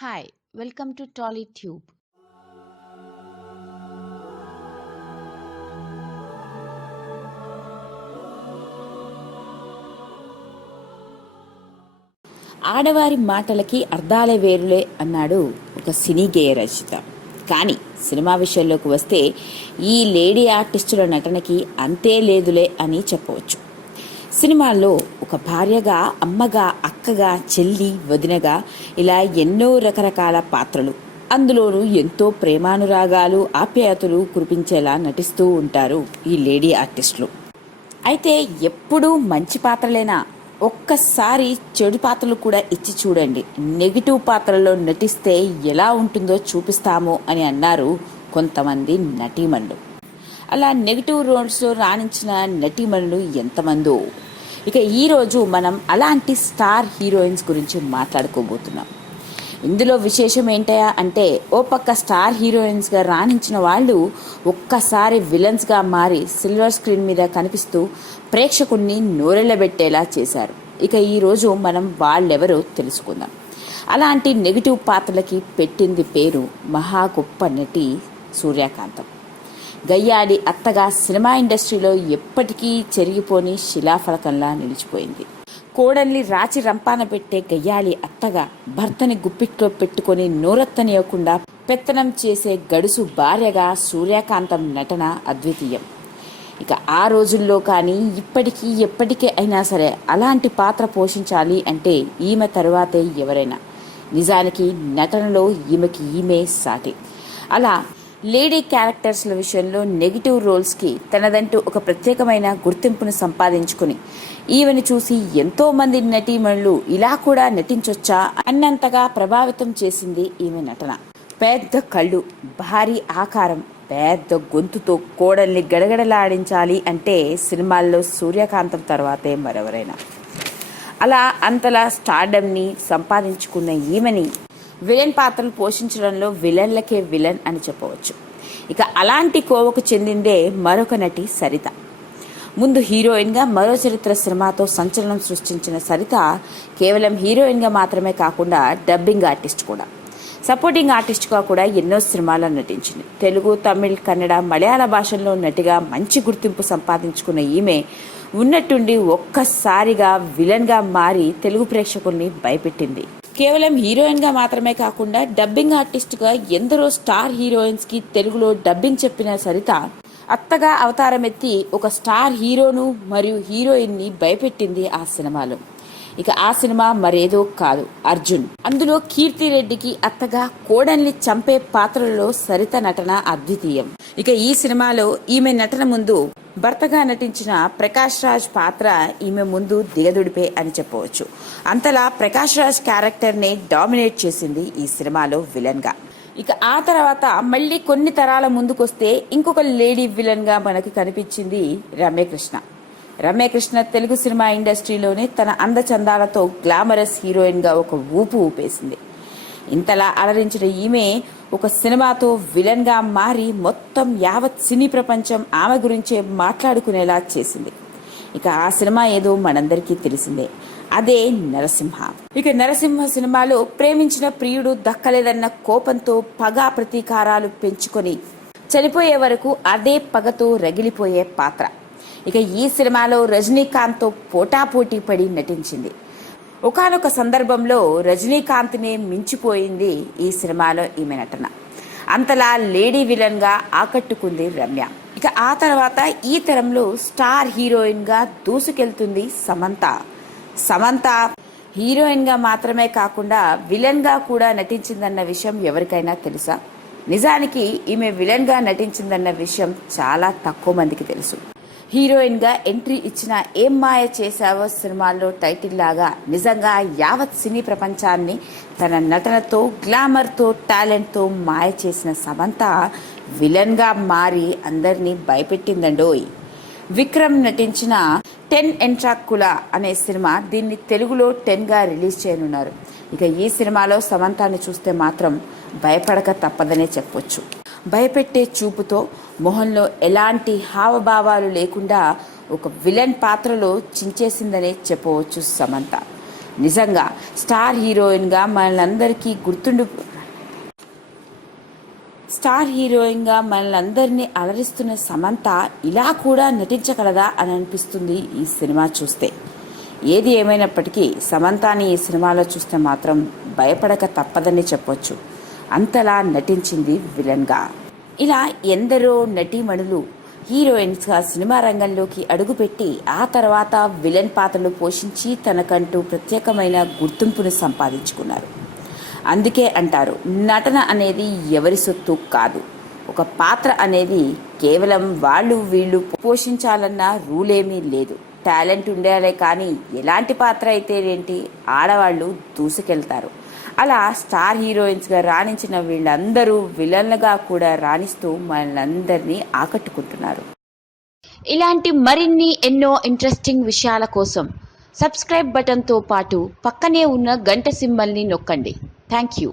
Hi, welcome to TollyTube. ఆడవారి మాటలకి అర్థాలే వేరులే అన్నాడు ఒక సినీ గేయ రచయిత కానీ సినిమా విషయంలోకి వస్తే ఈ లేడీ ఆర్టిస్టుల నటనకి అంతే లేదులే అని చెప్పవచ్చు సినిమాల్లో ఒక భార్యగా అమ్మగా అక్కగా చెల్లి వదినగా ఇలా ఎన్నో రకరకాల పాత్రలు. అందులోనూ ఎంతో ప్రేమానురాగాలు ఆప్యాయతలు కురిపించేలా నటిస్తూ ఉంటారు ఈ లేడీ ఆర్టిస్టులు. అయితే ఎప్పుడూ మంచి పాత్రలేనా? ఒక్కసారి చెడు పాత్రలు కూడా ఇచ్చి చూడండి. నెగిటివ్ పాత్రలో నటిస్తే ఎలా ఉంటుందో చూపిస్తాము అని అన్నారు కొంతమంది నటీమణులు. అలా నెగిటివ్ రోల్స్లో రాణించిన నటీమణులు ఎంతమందో. ఇక ఈరోజు మనం అలాంటి స్టార్ హీరోయిన్స్ గురించి మాట్లాడుకోబోతున్నాం. ఇందులో విశేషం ఏంటయా అంటే ఓ పక్క స్టార్ హీరోయిన్స్గా రాణించిన వాళ్ళు ఒక్కసారి విలన్స్గా మారి సిల్వర్ స్క్రీన్ మీద కనిపిస్తూ ప్రేక్షకుణ్ణి నోరెళ్ళబెట్టేలా చేశారు. ఇక ఈరోజు మనం వాళ్ళెవరో తెలుసుకుందాం. అలాంటి నెగిటివ్ పాత్రలకి పెట్టింది పేరు మహా గొప్ప నటి సూర్యకాంతం. గయ్యాలి అత్తగా సినిమా ఇండస్ట్రీలో ఎప్పటికీ చెరిగిపోని శిలాఫలకంలా నిలిచిపోయింది. కోడల్ని రాచి రంపాన పెట్టే గయ్యాలి అత్తగా భర్తని గుప్పిట్లో పెట్టుకొని నోరెత్తనియకుండా పెత్తనం చేసే గడుసు భార్యగా సూర్యకాంతం నటన అద్వితీయం. ఇక ఆ రోజుల్లో కానీ ఇప్పటికీ ఎప్పటికీ అయినా సరే అలాంటి పాత్ర పోషించాలి అంటే ఈమె తరువాతే ఎవరైనా. నిజానికి నటనలో ఈమెకి ఈమె సాటి. అలా లేడీ క్యారెక్టర్స్ల విషయంలో నెగిటివ్ రోల్స్కి తనదంటూ ఒక ప్రత్యేకమైన గుర్తింపును సంపాదించుకుని ఈమెను చూసి ఎంతోమంది నటీమణులు ఇలా కూడా నటించొచ్చా అన్నంతగా ప్రభావితం చేసింది ఈమె నటన. పెద్ద కళ్ళు భారీ ఆకారం పెద్ద గొంతుతో కోడల్ని గడగడలాడించాలి అంటే సినిమాల్లో సూర్యకాంతం తర్వాతే మరెవరైనా. అలా అంతలా స్టార్డమ్ని సంపాదించుకున్న ఈమెని విలన్ పాత్రలు పోషించడంలో విలన్లకే విలన్ అని చెప్పవచ్చు. ఇక అలాంటి కోవకు చెందిందే మరొక నటి సరిత. ముందు హీరోయిన్గా మరో చరిత్ర సినిమాతో సంచలనం సృష్టించిన సరిత కేవలం హీరోయిన్గా మాత్రమే కాకుండా డబ్బింగ్ ఆర్టిస్ట్ కూడా. సపోర్టింగ్ ఆర్టిస్ట్గా కూడా ఎన్నో సినిమాల్లో నటించింది. తెలుగు తమిళ్ కన్నడ మలయాళ భాషల్లో నటిగా మంచి గుర్తింపు సంపాదించుకున్న ఈమె ఉన్నట్టుండి ఒక్కసారిగా విలన్గా మారి తెలుగు ప్రేక్షకుల్ని భయపెట్టింది. కేవలం హీరోయిన్గా మాత్రమే కాకుండా డబ్బింగ్ ఆర్టిస్ట్గా ఎందరో స్టార్ హీరోయిన్స్కి తెలుగులో డబ్బింగ్ చెప్పిన సరిత అత్తగా అవతారం ఎత్తి ఒక స్టార్ హీరోను మరియు హీరోయిన్ని భయపెట్టింది ఆ సినిమాలో. ఇక ఆ సినిమా మరేదో కాదు అర్జున్. అందులో కీర్తి రెడ్డికి అత్తగా కోడల్ని చంపే పాత్రలో సరిత నటన అద్వితీయం. ఇక ఈ సినిమాలో ఈమె నటన ముందు భర్తగా నటించిన ప్రకాష్ రాజ్ పాత్ర ఈమె ముందు దిగదుడిపే అని చెప్పవచ్చు. అంతలా ప్రకాష్ రాజ్ క్యారెక్టర్ని డామినేట్ చేసింది ఈ సినిమాలో విలన్గా. ఇక ఆ తర్వాత మళ్ళీ కొన్ని తరాల ముందుకొస్తే ఇంకొక లేడీ విలన్గా మనకు కనిపించింది రమ్యకృష్ణ. రమ్యకృష్ణ తెలుగు సినిమా ఇండస్ట్రీలోనే తన అందచందాలతో గ్లామరస్ హీరోయిన్గా ఒక ఊపు ఊపేసింది. ఇంతలా అలరించిన ఈమె ఒక సినిమాతో విలన్గా మారి మొత్తం యావత్ సినీ ప్రపంచం ఆమె గురించే మాట్లాడుకునేలా చేసింది. ఇక ఆ సినిమా ఏదో మనందరికీ తెలిసిందే. అదే నరసింహ. ఇక నరసింహ సినిమాలో ప్రేమించిన ప్రియుడు దక్కలేదన్న కోపంతో పగా ప్రతీకారాలు పెంచుకొని చనిపోయే వరకు అదే పగతో రగిలిపోయే పాత్ర. ఇక ఈ సినిమాలో రజనీకాంత్తో పోటాపోటీ పడి నటించింది. ఒకనొక సందర్భంలో రజనీకాంత్నే మించిపోయింది ఈ సినిమాలో ఈమె నటన. అంతలా లేడీ విలన్గా ఆకట్టుకుంది రమ్య. ఇక ఆ తర్వాత ఈ తరంలో స్టార్ హీరోయిన్గా దూసుకెళ్తుంది సమంత. సమంత హీరోయిన్గా మాత్రమే కాకుండా విలన్గా కూడా నటించిందన్న విషయం ఎవరికైనా తెలుసా? నిజానికి ఈమె విలన్గా నటించిందన్న విషయం చాలా తక్కువ మందికి తెలుసు. హీరోయిన్గా ఎంట్రీ ఇచ్చిన ఏం మాయ చేశావో సినిమాల్లో టైటిల్ లాగా. నిజంగా యావత్ సినీ ప్రపంచాన్ని తన నటనతో గ్లామర్తో టాలెంట్తో మాయ చేసిన సమంత విలన్గా మారి అందరినీ భయపెట్టిందండోయ్. విక్రమ్ నటించిన టెన్ ఎంట్రాక్కుల అనే సినిమా దీన్ని తెలుగులో టెన్గా రిలీజ్ చేయనున్నారు. ఇక ఈ సినిమాలో సమంతాన్ని చూస్తే మాత్రం భయపడక తప్పదనే చెప్పొచ్చు. భయపెట్టే చూపుతో మొహంలో ఎలాంటి హావభావాలు లేకుండా ఒక విలన్ పాత్రలో చించేసిందనే చెప్పవచ్చు సమంత. నిజంగా స్టార్ హీరోయిన్గా మనందరికీ గుర్తుండి స్టార్ హీరోయిన్గా మనలందరినీ అలరిస్తున్న సమంత ఇలా కూడా నటించగలదా అని అనిపిస్తుంది ఈ సినిమా చూస్తే. ఏది ఏమైనప్పటికీ సమంతాని ఈ సినిమాలో చూస్తే మాత్రం భయపడక తప్పదని చెప్పొచ్చు. అంతలా నటించింది విలన్గా. ఇలా ఎందరో నటీమణులు హీరోయిన్స్గా సినిమా రంగంలోకి అడుగుపెట్టి ఆ తర్వాత విలన్ పాత్రలు పోషించి తనకంటూ ప్రత్యేకమైన గుర్తింపును సంపాదించుకున్నారు. అందుకే అంటారు నటన అనేది ఎవరి సొత్తు కాదు. ఒక పాత్ర అనేది కేవలం వాళ్ళు వీళ్ళు పోషించాలన్న రూలేమీ లేదు. టాలెంట్ ఉండాలే కానీ ఎలాంటి పాత్ర అయితే ఏంటి ఆడవాళ్ళు దూసుకెళ్తారు. అలా స్టార్ హీరోయిన్స్గా రాణించిన వీళ్ళందరూ విలన్లుగా కూడా రాణిస్తూ మనల్ని ఆకట్టుకుంటున్నారు. ఇలాంటి మరిన్ని ఎన్నో ఇంట్రెస్టింగ్ విషయాల కోసం సబ్స్క్రైబ్ బటన్తో పాటు పక్కనే ఉన్న గంట సింబల్ని నొక్కండి. Thank you